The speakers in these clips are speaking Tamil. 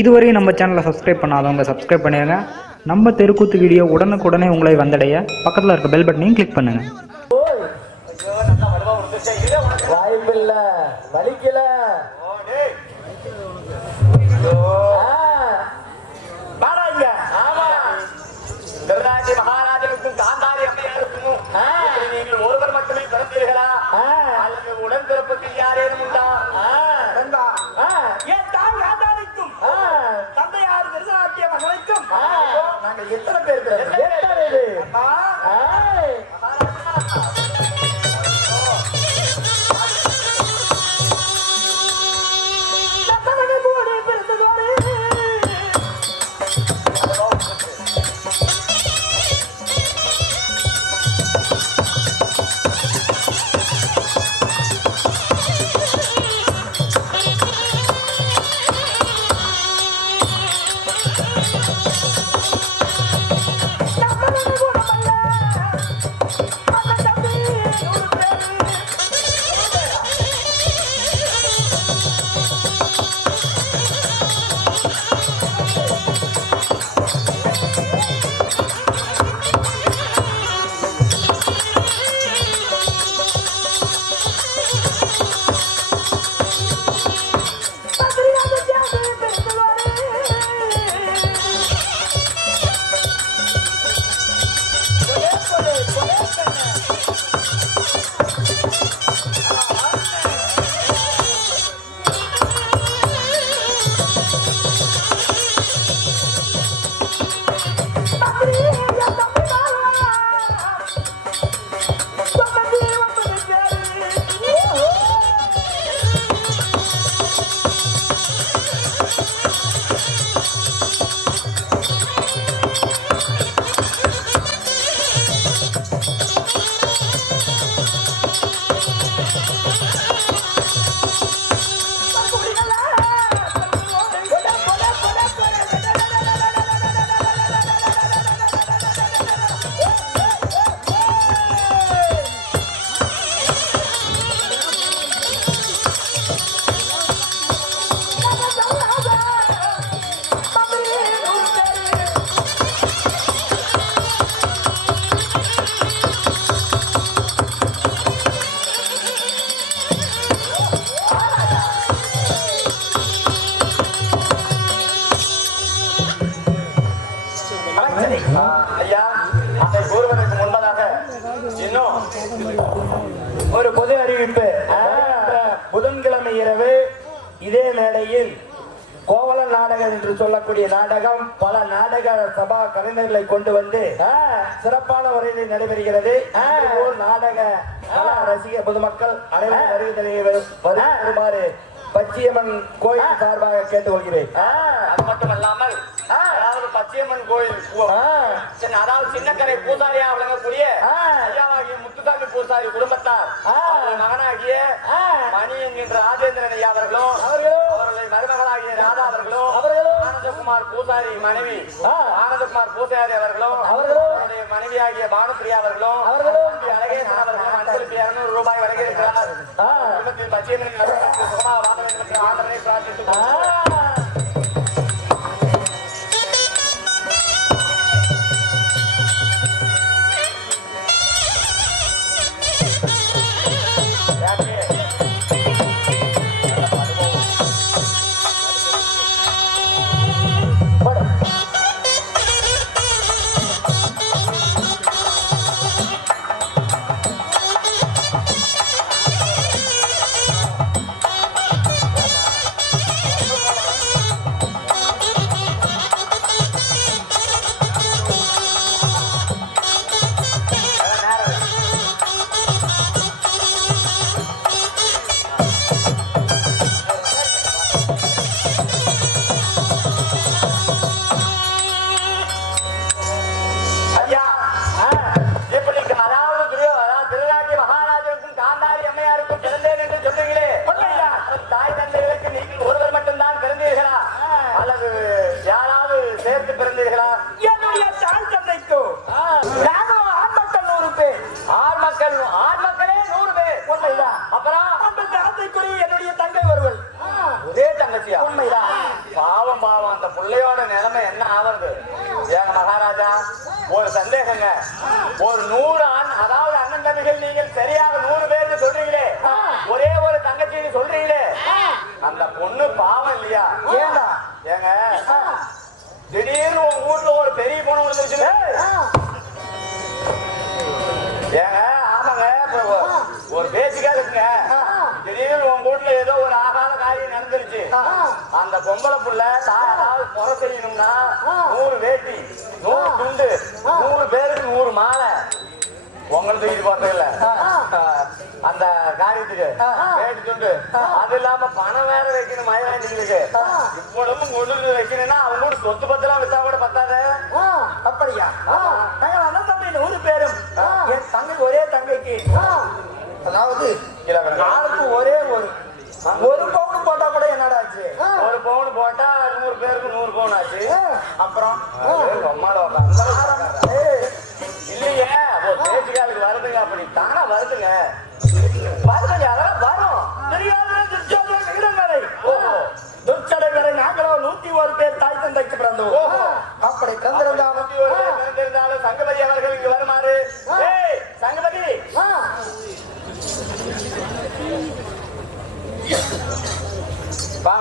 இதுவரையும் நம்ம சேனலை சப்ஸ்கிரைப் பண்ணாதவங்க சப்ஸ்கிரைப் பண்ணிடுங்க நம்ம தெருக்கூத்து வீடியோ உடனுக்குடனே உங்களை வந்தடைய. பக்கத்தில் இருக்க பெல் பட்டனையும் கிளிக் பண்ணுங்கள் வாய்ப்பில்லை. வலிக்கலை. ஐயா கூறுவதற்கு முன்பதாக இன்னும் ஒரு பொது அறிவிப்பு. புதன்கிழமை இரவு இதே மேடையில் கோவலன் நாடகம் என்று சொல்லக்கூடிய நாடகம் பல நாடக சபா கலைஞர்களை கொண்டு வந்து சிறப்பான முறையில் நடைபெறுகிறது. நாடக ரசிக பொதுமக்கள் அனைவரும் வருகை வருமாறு பச்சியம்மன் கோயில் சார்பாக கேட்டுக்கொள்கிறேன். அது மட்டுமல்லாமல் அதாவது பச்சியம்மன் கோயில் சின்ன- அதாவது சின்னக்கரை பூசாரியா விளங்கக்கூடிய ஐயாவாகிய முத்துசாமி பூசாரி குடும்பத்தார். மகனாகிய மணி என்கின்ற ராஜேந்திரன் ஐயா அவர்களும் அவர்களை? மருமகளாகிய ராதா அவர்களும் ஆனந்தகுமார் பூசாரி மனைவி ஆனந்தகுமார் பூசாரி அவர்களும் அவருடைய மனைவியாகிய பானுப்பிரியா அவர்களும் அழகேசன் அவர்களும் அன்பளிப்பு இருநூறு ரூபாய் வழங்கியிருக்கிறார். குடும்பத்தில் சுகமாக வாழ வேண்டும் என்று ஆண்டவனை பிரார்த்தித்துக். தங்கச்சிகள் நீங்கள் சரியாக நூறு பேர் சொல்றீங்களே. ஒரே ஒரு தங்கச்சின்னு சொல்றீங்களே. அந்த பொண்ணு பாவம் இல்லையா? ஏண்டா? ஏங்க? திடீர்னு உங்க வீட்டுல ஒரு பெரிய பொண்ணு வந்துருச்சு ஏங்க ஆமாங்க. ஒரு பேசிக்கா இருக்குங்க திடீர்னு உங்க வீட்டுல ஏதோ ஒரு ஆகாத காரியம் நடந்துருச்சு. அந்த பொம்பளை புள்ள தாயாவது முறை செய்யணும்னா நூறு வேட்டி நூறு துண்டு நூறு பேருக்கு நூறு மாலை. பொங்கல் தூக்கிட்டு போறது இல்ல அந்த காரியத்துக்கு. வேட்டி துண்டு. அது இல்லாம பணம் வேற வைக்கணும் மயிலாண்டிகளுக்கு இவ்வளவு முதல் வைக்கணும்னா அவங்க கூட சொத்து பத்தெல்லாம் வித்தா கூட பத்தாது? அப்படியா? நாங்கள் அண்ணன் தம்பி நூறு பேரும். என் தங்கைக்கு ஒரே தங்கைக்கு. அதாவது. ஆளுக்கு ஒரே ஒரு. ஒரு பவுன் போட்டா கூட என்னடா ஆச்சு? ஒரு பவுன் போட்டா நூறு பேருக்கு நூறு பவுன் ஆச்சு. அப்புறம்? அது பேச்சுக்காலுக்கு வருதுங்க அப்படி தானா வருதுங்க. வருதுங்க அதெல்லாம் வரும். துரியோதனன், துர்யோதனன், வீரங்கரை. ஓஹோ. துர்ச்சடைகளை நாங்களோ நூத்தி ஒரு பேர் தாய் தந்தைக்கு பிறந்தோம். ஓஹோ. அப்படி பிறந்திருந்தாலும் நூத்தி ஒரு பேர் பிறந்திருந்தாலும் சங்கபதி அவர்கள் இங்கு வருமாறு. சங்கபதி.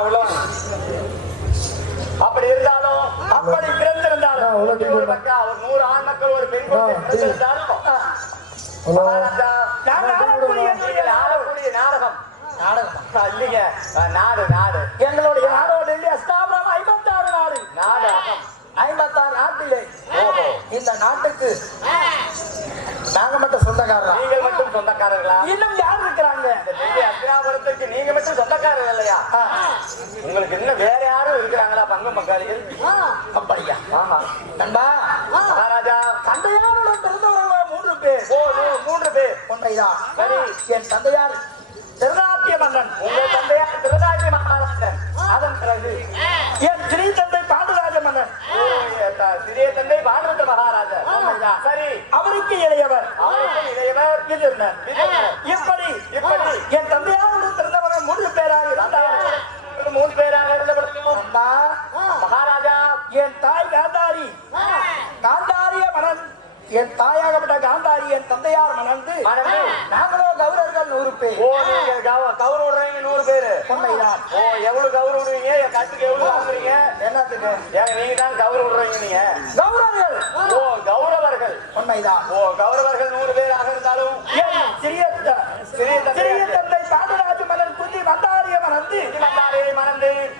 உள்ள அப்படி இருந்தாலும் அப்படி பிறந்திருந்தாலும் ஒரு மக்கள் ஒரு நூறு ஆண் மக்கள் ஒரு பெண் குழந்தை நாடகம். நாடகம்? ஆ, இல்லைங்க. ஆ, நாடு நாடு. எங்களுடைய நாடோடு இல்லையா? ஸ்தாபனம் ஐம்பத்தாறு நாடு. நாடு அகம் ஐம்பத்தாறு நாட்டிலே. இந்த நாட்டுக்கு நாங்க மட்டும் சொந்தக்காரரா? நீங்கள் மட்டும் சொந்தக்காரர்களா? இன்னும் யார் இருக்கிறாங்க? அத்தினாபுரத்துக்கு நீங்க மட்டும் சொந்தக்காரர்கள் இல்லையா? உங்களுக்கு இன்னும் வேற யாரும் இருக்கிறாங்களா பங்கு பங்காளிகள்? அப்படியா? ஆமா. நண்பா. மகாராஜா. மூன்று பேர். ஓ மூ- மூன்று பேர். ஒன்றைதான் சரி. என் தந்தையார் திருநாட்டிய மன்னன். உங்கள் தந்தையார் திருதாஜி மகாராஜன் அதன் பிறகு என் திரு தந்தை பாண்டுராஜ மன்னன். சிறிய தந்தை பாரத மகாராஜர். சரி அவருக்கு இளையவர். அவருக்கு இளையவர். இப்படி இப்படி. என் தந்தையாருடன் பிறந்தவர்கள் மூன்று பேராக இருந்தார்கள் மூன்று பேராக இருந்த பொழுதும் அம்மா மகாராஜா என் தாய் காந்தாரி காந்தாரிய மணன் என் தாயாகப்பட்ட காந்தாரி என் தந்தையார் மணந்து மணந்து. நாங்களோ கௌரவர்கள் நூறு பேர் ஓ நீங்க கவ- கவுரு விடுறீங்க நூறு பேரு ஓ எவ்வளவு விடுவீங்க? என் கட்டுக்கு எவ்வளவு வாங்குறீங்க என்னத்துக்கு? நீங்க தான் விடுறீங்க நீங்க. கௌரவர்கள்! ஓ கௌரவர்கள். உண்மைதான். ஓ கௌரவர்கள் நூறு பேராக இருந்தாலும் என் சிறிய சிறிய தந்தை- மணந்து மணந்து.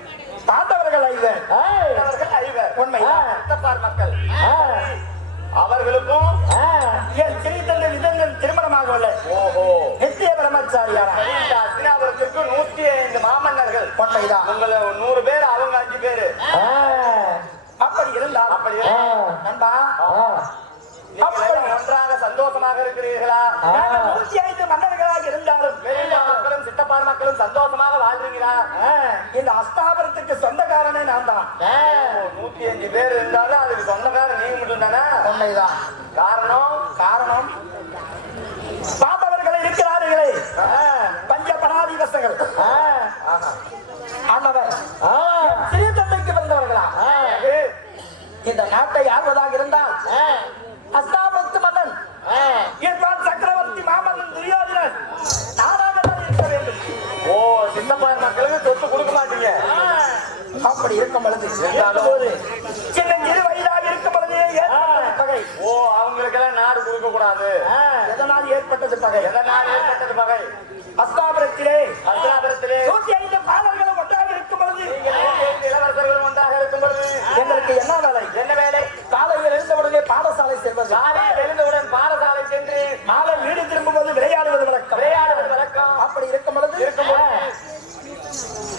ஐவர். அவர்கள் ஐவர். உண்மைதான். ரத்தப்பார் மக்கள். அவர்களுக்கும் என் சிறிய தந்தை விதங்கன் திருமணமாகவில்லை ஓஹோ. நித்திய பிரம்மச்சாரியாரா? அத்தினாபுரத்திற்கு நூத்தி ஐந்து மாமன்னர்கள் உண்மைதான் உங்களை நூறு பேர் அவங்க அஞ்சு பேரு. அப்படி இருந்தால் அப்படி. நண்பா? ஒன்றாக சந்தோஷமாக இருக்கிறீர்களா? நூற்றி ஐந்து மன்னர்களாக இருந்தாலும் மக்களும் சித்தப்பார் மக்களும் சந்தோஷமாக வாழ்றீங்களா இந்த அஸ்தாபரத்துக்கு சொந்தக்காரனே நான் தான் நூத்தி அஞ்சு பேர் இருந்தாலும் அதுக்கு சொந்தக்காரர் நீங்க மட்டும் தானே உண்மைதான் காரணம் காரணம் பாண்டவர்கள் இருக்கிறார்களே பஞ்ச பணாதிவசங்கள் ஆண்டவர் சிறிய தந்தைக்கு வந்தவர்களா இது, இந்த நாட்டை ஆள்வதாக இருந்தால் அஸ்தாபரத்து மன்னன் என்றால் சக்கரவர்த்தி மாமன்னன் துரியோதனன் நானாக தான் இருக்க வேண்டும். ஓ சித்தப்பார் மக்களுக்கு சொத்து கொடுக்க மாட்டீங்க? அப்படி இருக்கும் பொழுது இருந்தாலும். போது சின்ன சிறு வயதாக இருக்கும் பொழுதே பகை. ஓ அவங்களுக்கெல்லாம் நாடு கொடுக்க கூடாது. எதனால் ஏற்பட்டது பகை? எதனால் ஏற்பட்டது பகை? அஸ்தாபுரத்திலே அஸ்தாபுரத்திலே. எழுந்தவுடன் பாடசாலை சென்று மாலை வீடு திரும்பும்போது விளையாடுவது வழக்கம். விளையாடுவது வழக்கம். அப்படி இருக்கும் பொழுது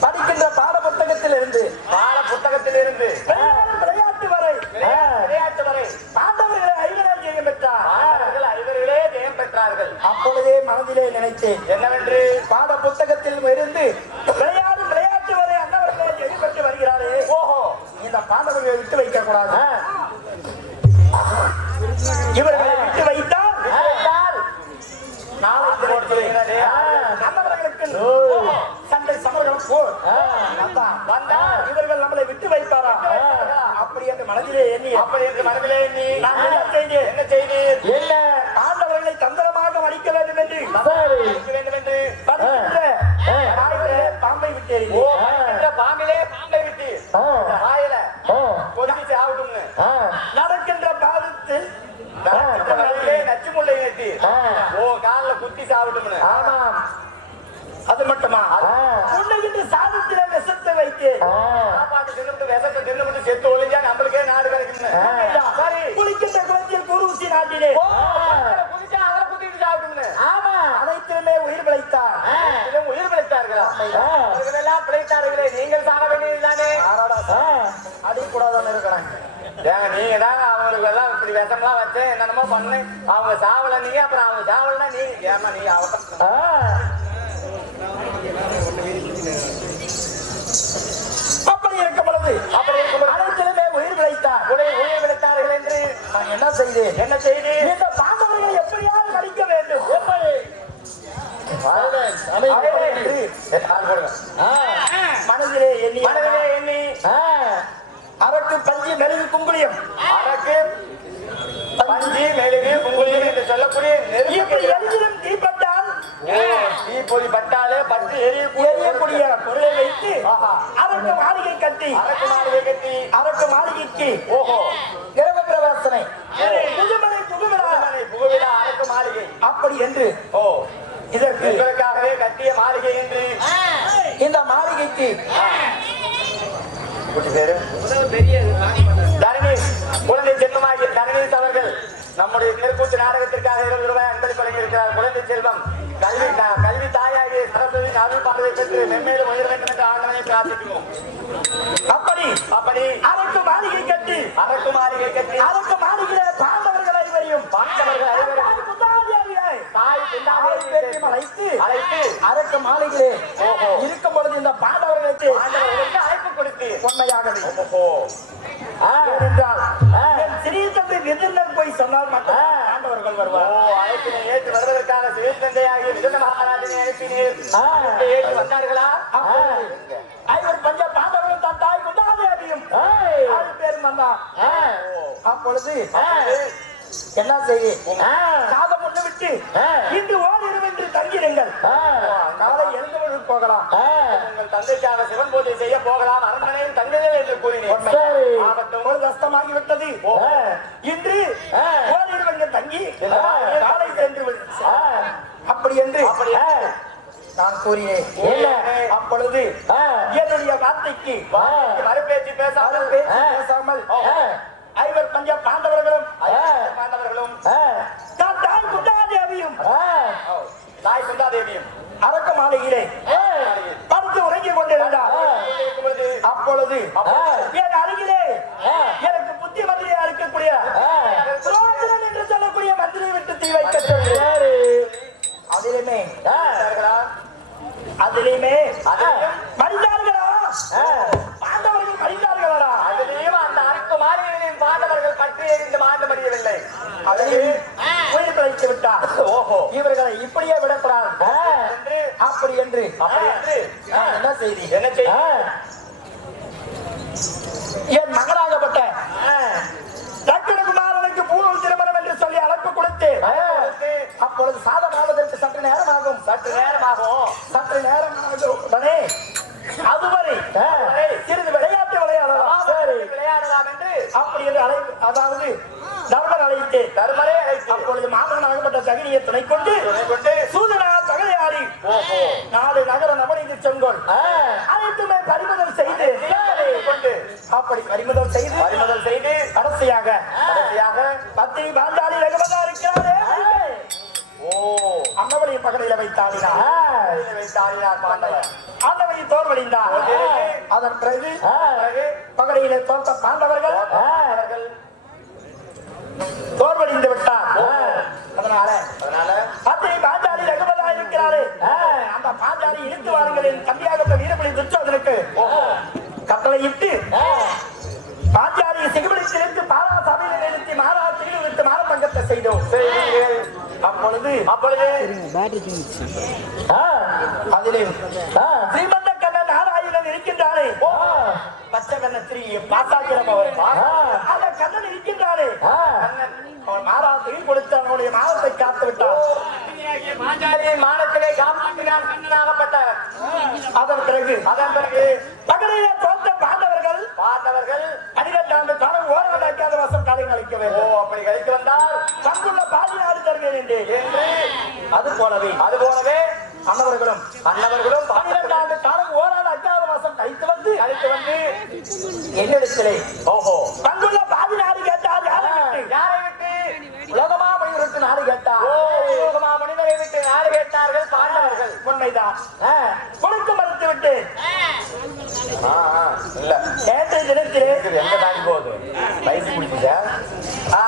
படிக்கின்ற பாட புத்தகத்தில் இருந்து பாட புத்தகத்தில் இருந்து விளையாட்டு வரை. விளையாட்டு வரை. பாண்டவர்களை ஐவரால் ஜெயம் பெற்றார். ஐவர்களே ஜெயம் பெற்றார்கள். அப்பொழுதே மனதிலே நினைத்தேன். என்னவென்று? பாட புத்தகத்தில் இருந்து விளையாடும் விளையாட்டு வரை அன்னவர்களை ஜெயம் பெற்று வருகிறாரே. ஓஹோ. இந்த பாண்டவர்களை விட்டு வைக்க கூடாது இவர்களை விட்டு வைத்தால் சண்டை. வந்தால் இவர்கள் நம்மளை விட்டு வைப்பாரா அப்படி என்று மனதிலே எண்ணி அப்படி என்று மனதிலே நான் என்ன செய்தேன்? என்ன செய்தீர்? என்ன? ஆண்டவர்களை தந்திரமாக அழிக்க வேண்டும் என்று நச்சு நெட்டி ஓ கால்ல குத்தி சாப்பிடும்னு. அது மட்டுமா? உண்ணுகின்ற சாதத்திலே விஷத்தை வைத்து. சாப்பாட்டு தின்னுட்டு விஷத்தை செத்து ஒளிஞ்சா நம்மளுக்கே நாடு கிடைக்கும்னு. சரி. குளிக்கின்ற குளத்தில் குருசி நாட்டிலே. குதிச்சா அதை குத்திட்டு சாப்பிடும்னு. ஆமா. அனைத்திலுமே உயிர் பிழைத்தார். உயிர் பிழைத்தார்களா? இவர்களெல்லாம் பிழைத்தார்களே நீங்கள் சாக வேண்டியதுதானே? அடிக்கூடாதான் இருக்கிறாங்க ஏங்க நீங்க தான் அவங்களுக்கு இப்படி விஷம்லாம் வச்சு என்னென்னமோ பண்ணு. அவங்க சாவல நீங்க அப்புறம் அவங்க சாவலன்னா நீ. ஏமா நீ அப்படி இருக்கும் பொழுது அப்படி அனைத்திலுமே உயிர் பிழைத்தார் உடைய உயிர் பிழைத்தார்கள் என்று நான் என்ன செய்தேன்? என்ன செய்தி இந்த பாண்டவர்களை எப்படியாவது மடிக்க வேண்டும். எப்படி. மனதிலே எண்ணி. மனதிலே எண்ணி. அரக்கு பஞ்சு மெழுகு குங்குளியம். அரக்கு பஞ்சி மெழுகு குங்குளியம் என்று சொல்லக்கூடிய இப்படி நெருப்பு எளிதிலும் தீப்பட்டால் தீப்பொறி பட்டாலே பட்டு எரியக்கூடிய எரியக்கூடிய பொருளை. வைத்து. அரக்கு மாளிகை கட்டி அரக்கு மாளிகை கட்டி. அரக்கு மாளிகைக்கு ஓஹோ. கிரக பிரவேசனை புதுமலை புகுவிழா அரக்கு மாளிகை. அப்படி என்று ஓ. இதற்கு கட்டிய மாளிகை என்று. இந்த மாளிகைக்கு பேரு தரணீஷ் அவர்கள் நம்முடைய தெருக்கூத்து நாடகத்திற்காக இருபது ரூபாய் அன்பளி வழங்கியிருக்கிறார் குழந்தை செல்வம் கல்வி கல்வி தாயாகிய சரஸ்வதி அருள் பாடலை பெற்று மென்மேலும் உயர வேண்டும் என்று ஆண்டவனை பிரார்த்திக்கிறோம் அப்படி அப்படி அரக்கு மாளிகை கட்டி அரக்கு மாளிகை கட்டி அரக்கு மாளிகையிலே ஏற்று வருவதற்காக சிவத்தந்தையாகிய மிகுந்த மகாராஜனை அனுப்பினீர். ஏற்று வந்தார்களா? ஐவர் பஞ்ச பாண்டவர்கள் தன் தாய் குந்தாதேவியும் ஆறு பேரும் வந்தார் அப்பொழுது என்ன செய்ய சாதம் ஒண்ணு விட்டு இன்று ஓரிரும் என்று தங்கிருங்கள் நாளை எழுந்தவர்கள் போகலாம். உங்கள் தந்தைக்காக சிவன் பூஜை செய்ய போகலாம். அரண்மனையில் தங்குதல் என்று கூறினேன். சரி. ஆகட்டும் பொழுது அஸ்தமாகி விட்டது இன்று ஓரிரும் என்று தங்கி நாளை சென்று விடு. அப்படி என்று அப்படி நான் கூறினேன்? அப்பொழுது என்னுடைய வார்த்தைக்கு மறுபேச்சு பல பேசாமல் பேச்சு பேசாமல் ஐவர் பஞ்ச பாண்டவர்களும் பாண்டவர்களும் தான் குந்தாதேவியும் தாய் குந்தாதேவியும் அரக்க மாலையிலே படுத்து உறங்கிக் கொண்டிருந்தார். அப்பொழுது என் அருகிலே எனக்கு புத்தி மந்திரியா இருக்கக்கூடிய அதிலும் மறிந்தார்களா பாண்டவர்கள் மறிந்தார்களா அதிலேயும் அந்த அரக்கு மாளிகைகளின் பாண்டவர்கள் பற்றி உயிர் பிழைத்து விட்டார். ஓஹோ. இவர்களை இப்படியே விடக்கூடாது. அப்படி என்று. என்ன செய்தி? என்ன செய்ய என் மகனாகப்பட்ட சற்று நேரமாகும். சற்று நேரம் உடனே அதுவரை சிறிது விளையாட்டு விளையாடலாம். சரி. விளையாடலாம் என்று அப்படி என்று அழை அதாவது தர்மர் அழைத்து தருமரே அழைத்து அப்பொழுது மாமனாகப்பட்ட தகுதியை துணை கொண்டு துணை கொண்டு சூதனா தகளையாடி ஓஹோ. நாடு நகர நபரிந்து செங்கோல் அனைத்துமே பறிமுதல் செய்து கொண்டு அப்படி பறிமுதல் செய்து பறிமுதல் செய்து கடைசியாக கடைசியாக பத்தி பாண்டாளி ரகுமதா இருக்கிறாரே ஓ பகடையில வைத்தாடினார் கையில வைத்து ஆடினார் பாண்டவர். ஆண்டவழி தோல்வழிந்தார் அதன் பிறகு பகடையிலே தோற்ற பாண்டவர்கள் தோல்வழிந்து விட்டார். அதனால அதனால? பத்தி பாண்டாளி ரகுமதா இருக்கிறாரே. அந்த பாண்டாளி இழுத்து வாருங்களின் தம்பியாக வீரபலி துச்சோதனுக்கு கட்டளையிட்டு பாஞ்சாலியை சிறுபிடித்து நிறுத்தி பாரா சபையில நிறுத்தி மாறா திரு விட்டு மாரபங்கத்தை செய்தோம். அப்பொழுது அப்பொழுது. அதிலே ஸ்ரீமந்த கண்ணன் நாராயணன் இருக்கின்றாரே. பச்சை கண்ணத்திரி பாசாக்கிரம் அவர். அந்த கண்ணன் அவன் மாறாத்தையும் கொடுத்து அவனுடைய மாதத்தை காத்து விட்டான். மானத்திலே காப்பாற்றினான் கண்ணனாகப்பட்டவர் அதன் பிறகு அதன் பிறகு என்று அது போலவே. அது போலவே அன்னவர்களும் அன்னவர்களும் பனிரெண்டு ஆண்டு காலம் ஓராடு அஞ்சாவது மாசம் கழித்து வந்து கழித்து வந்து என்னிடத்திலே ஓஹோ தங்குள்ள பாதி நாடு கேட்டார். யாரை விட்டு? யாரை விட்டு? உலகமா மனிதருக்கு நாடு கேட்டார். ஓ. யோகமா மனிதரை விட்டு யாரு கேட்டார்கள் பாண்டவர்கள். உண்மைதான். கொடுக்க மறுத்து விட்டு இல்ல. நேற்றைய தினத்திலே. எந்த தாண்டி போகுது? வயசு குடிச்சா ஆ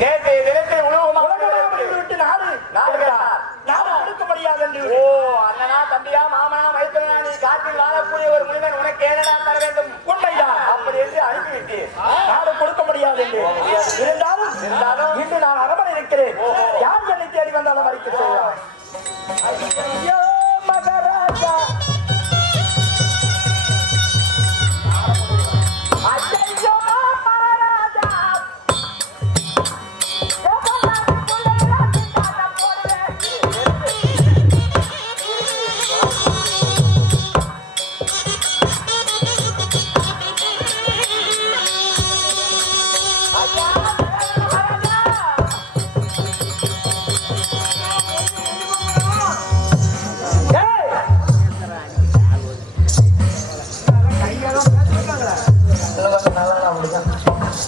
நேற்றைய தினத்தில் உலகமா உலகமாக மனிதர் விட்டு நாடு நாடு கேட்டார். நாடு கொடுக்க முடியாது என்று ஓ அண்ணனா தம்பியா மாமனா மைத்துனா நீ காட்டில் வாழக்கூடிய ஒரு முனிவன் உனக்கு ஏனடா தர வேண்டும் உண்மைதான் அப்படி என்று நாடு கொடுக்க முடியாது என்று. இருந்தாலும் இன்று நான் அரமனை இருக்கிறேன் யார் என்னை தேடி வந்தாலும் அறிக்கை செய்வார்.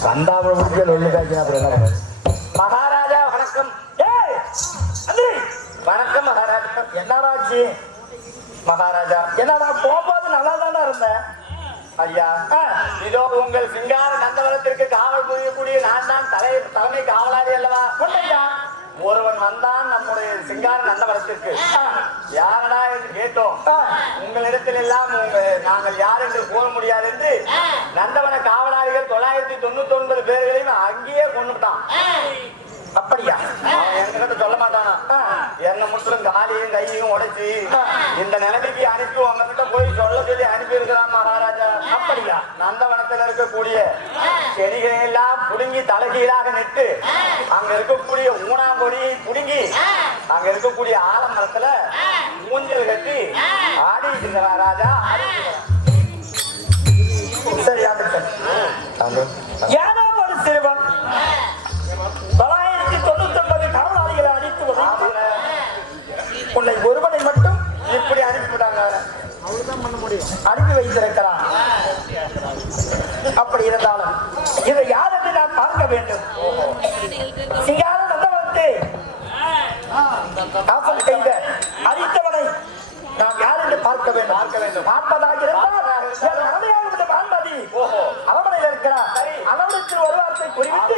கண்டாபுர முடிக்கல் ஒண்ணு காய்ச்சினா அப்புறம் என்ன பண்ணுறது மகாராஜா வணக்கம். ஏய், வணக்கம் மகாராஜா. என்னடாச்சு மகாராஜா என்னடா போகும்போது நல்லா தானே இருந்தேன். ஐயா இதோ உங்கள் சிங்கார நந்தவனத்திற்கு காவல் புரியக்கூடிய நான் தான் தலை தலைமை காவலாளி அல்லவா? உண்மையா? ஒருவன் வந்தான் நம்முடைய சிங்கார நந்தவனத்திற்கு யாரடா என்று கேட்டோம். உங்களிடத்தில் எல்லாம் நாங்கள் யார் என்று கூற முடியாது என்று நந்தவன காவலாளிகள் தொள்ளாயிரத்தி தொண்ணூத்தி ஒன்பது பேர்களையும் அங்கேயே கொண்டுட்டான் அப்படியா? என்கிட்ட சொல்ல மாட்டானா என்ன முற்றிலும் காலையும் கையையும் உடைச்சு. இந்த நிலைமைக்கு அனுப்பி உங்ககிட்ட போய் சொல்ல சொல்லி அனுப்பி இருக்கிறான் மகாராஜா அப்படியா? நந்தவனத்தில் இருக்கக்கூடிய செடிகளை எல்லாம் புடுங்கி தலைகீழாக நெட்டு அங்க இருக்கக்கூடிய ஊனாங்கொடியை புடுங்கி அங்க இருக்கக்கூடிய ஆலமரத்துல ஊஞ்சல் கட்டி ஆடிட்டு இருக்கிறான் ராஜா. ஆடிட்டு இருக்கிறான். உன்னை ஒருவனை மட்டும் இப்படி அனுப்பிவிட்டாங்க அனுப்பி வைத்திருக்கிறான் அப்படி இருந்தாலும் இதை யார் என்று நான் பார்க்க வேண்டும். சிங்கார நந்தவனத்தை நாசம் செய்த அடித்தவனை நாம் யார் என்று பார்க்க வேண்டும். பார்க்க வேண்டும். பார்ப்பதாக இருந்தால். அரவணையில் இருக்கிறார். அளவிற்கு ஒரு வார்த்தை குறிவிட்டு